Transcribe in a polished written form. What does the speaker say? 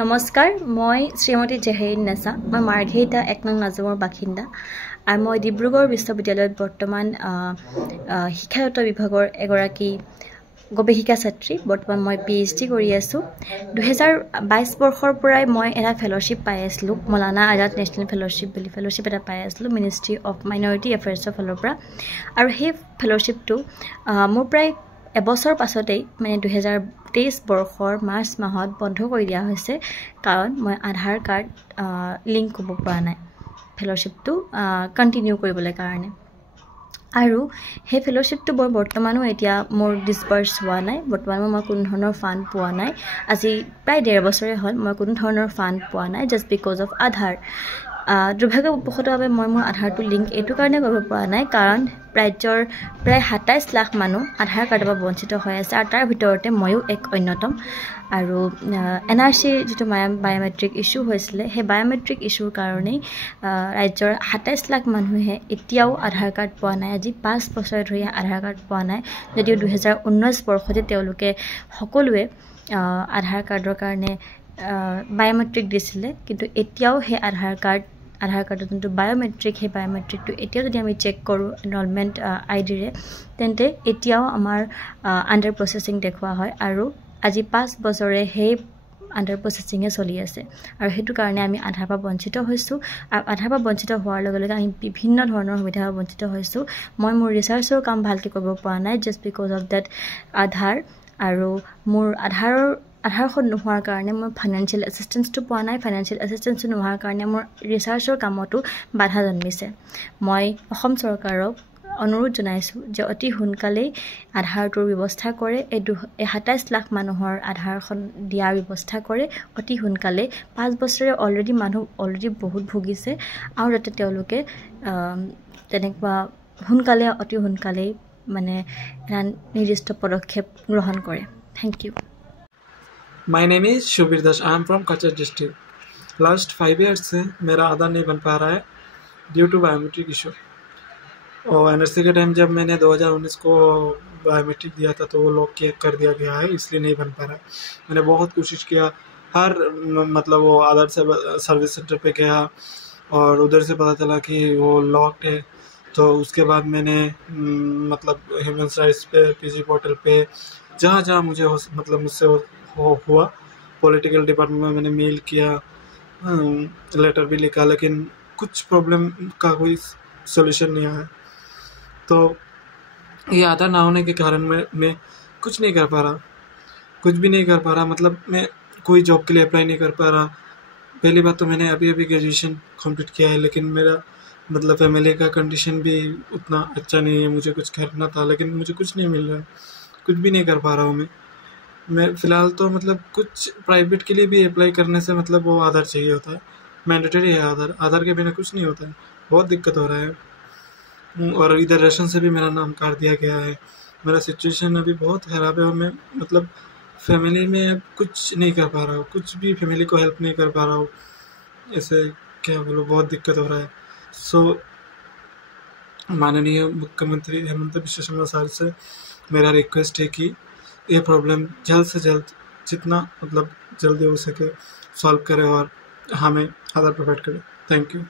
নমস্কাৰ মই শ্ৰীমতী জেহেৰিন নেছা মই মাৰ্ঘেৰিটা ১ নং নাজমৰ বাসিন্দা আৰু মই ডিব্ৰুগড় বিশ্ববিদ্যালয়ত বৰ্তমান শিক্ষাগত বিভাগৰ এগৰাকী গৱেষিকা ছাত্ৰী বৰ্তমান মই PhD কৰি আছো 2022 বৰ্ষৰ পৰাই মই এটা ফেলোশ্বিপ পাই আছিলো মৌলানা আজাদ নেশ্যনেল ফেলোশ্বিপ বুলি ফেলোশ্বিপ এটা পাই আছিলো মিনিষ্ট্ৰি অফ মাইনৰিটি এফেয়াৰ্ছৰ ফালৰ পৰা আৰু সেই ফেলোশ্বিপটো মোৰ প্ৰায় এবছৰ পাছতেই মানে 2023 বৰ্ষৰ মাৰ্চ মাহত বন্ধ কৰি দিয়া হৈছে কাৰণ মই আধাৰ কাৰ্ড লিংক কৰিব পৰা নাই ফেলোশ্বিপটো কন্টিনিউ কৰিবলৈ কাৰণে আৰু হে ফেলোশ্বিপটো বৰ্তমানো এতিয়া মোৰ ডিসবাৰ্স হোৱা নাই বৰ্তমান মই কোনো ধৰণৰ ফান্ড পোৱা নাই আজি প্ৰায় 1.5 বছৰে হ'ল মই কোনো ধৰণৰ ফান্ড পোৱা নাই জাস্ট বিকজ অফ আধাৰ দুৰ্ভাগ্যবশতভাৱে মই মোৰ আধাৰটো লিংক এইটো কাৰণে কৰিব পৰা নাই কাৰণ ৰাজ্যৰ প্ৰায় 27 লাখ মানুহ আধাৰ কাৰ্ডৰ পৰা বঞ্চিত হৈ আছে আৰু তাৰ ভিতৰতে ময়ো এক অন্যতম আৰু NRC যেটো বায়োমেট্ৰিক ইস্যু হৈছিল হে বায়োমেট্ৰিক ইস্যুৰ কাৰণে ৰাজ্যৰ 27 লাখ মানুহে এতিয়াও আধাৰ কাৰ্ড পোৱা নাই আজি 5 বছৰ ধৰি আধাৰ কাৰ্ড পোৱা নাই যদিও 2019 বৰ্ষতে তেওঁলোকে সকলোৱে আধাৰ কাৰ্ডৰ কাৰণে বায়োমেট্ৰিক দিছিলে কিন্তু এতিয়াও হে আধাৰ কাৰ্ডৰ যোনটো বায়োমেট্ৰিক হে বায়োমেট্ৰিকটো এতিয়াও যদি আমি চেক কৰো এনৰলমেন্ট আইডি ৰে তেন্তে এতিয়াও আমাৰ আন্ডাৰ প্ৰসেসিং দেখুৱা হয় আৰু আজি 5 বছৰে হে আন্ডাৰ প্ৰসেসিং চলি আছে আৰু হেতু কাৰণে আমি আধাৰ পৰা বঞ্চিত হৈছো আৰু আধাৰ পৰা বঞ্চিত হোৱাৰ লগে লগে আমি বিভিন্ন ধৰণৰ সুবিধা বঞ্চিত হৈছো মই মোৰ ৰিসাৰ্চৰ কাম ভালকৈ কৰিব পৰা নাই জাস্ট বিকজ অফ দ্যাট আধাৰ আৰু মোৰ আধাৰখন নোহোৱাৰ কাৰণে মই ফাইনান্সিয়েল এসিস্টেন্সটো পোৱা নাই ফাইনান্সিয়েল এসিস্টেন্সটো নোহোৱাৰ কাৰণে মোৰ ৰিসাৰ্চৰ কামতো বাধা জন্মিছে মই অসম চৰকাৰক অনুৰোধ জনাইছো যে অতি সোনকালে আধাৰটোৰ ব্যৱস্থা কৰে এই 27 লাখ মানুহৰ আধাৰখন দিয়াৰ ব্যৱস্থা কৰে অতি সোনকালে 5 বছৰে অলৰেডি বহুত ভুগিছে আৰু যাতে তেওঁলোকে তেনেকুৱা সোনকালে অতি সোনকালে মানে নিৰ্দিষ্ট পদক্ষেপ গ্ৰহণ কৰে thank you My name is Shubir Das. I am from Kachar district. Last 5 years से मेरा आधार नहीं बन पा रहा है ड्यू टू बायोमेट्रिक इशू और NRC के टाइम जब मैंने 2019 को बायोमेट्रिक दिया था तो वो लॉक कर दिया गया है इसलिए नहीं बन पा रहा है मैंने बहुत कोशिश किया हर मतलब वो आधार से सर्विस सेंटर पे गया और उधर से पता चला कि वो लॉक्ड है तो उसके बाद मैंने मतलब ह्यूमन राइट्स पे PG पोर्टल पे जहाँ मुझे मतलब मुझसे हुआ पॉलिटिकल डिपार्टमेंट में मैंने मेल किया लेटर भी लिखा लेकिन कुछ प्रॉब्लम का कोई सॉल्यूशन नहीं आया तो ये आधार ना होने के कारण मैं कुछ नहीं कर पा रहा मतलब मैं कोई जॉब के लिए अप्लाई नहीं कर पा रहा पहली बात तो मैंने अभी ग्रेजुएशन कंप्लीट किया है लेकिन मेरा मतलब फैमिली का कंडीशन भी उतना अच्छा नहीं है मुझे कुछ करना था लेकिन मुझे कुछ नहीं मिल रहा है कुछ भी नहीं कर पा रहा हूँ मैं फिलहाल तो मतलब कुछ प्राइवेट के लिए भी अप्लाई करने से मतलब वो आधार चाहिए होता है मैंडेटरी है आधार के बिना कुछ नहीं होता है बहुत दिक्कत हो रहा है और इधर रेशन से भी मेरा नाम काट दिया गया है मेरा सिचुएशन अभी बहुत ख़राब है और मैं मतलब फैमिली में कुछ नहीं कर पा रहा हूँ कुछ भी फैमिली को हेल्प नहीं कर पा रहा हूँ ऐसे क्या बोलूँ बहुत दिक्कत हो रहा है सो माननीय मुख्यमंत्री हेमंत बिश्व शर्मा सर से मेरा रिक्वेस्ट है कि ये प्रॉब्लम जल्द से जल्द जितना मतलब जल्दी हो सके सॉल्व करे और हमें आधार प्रोवाइड करे थैंक यू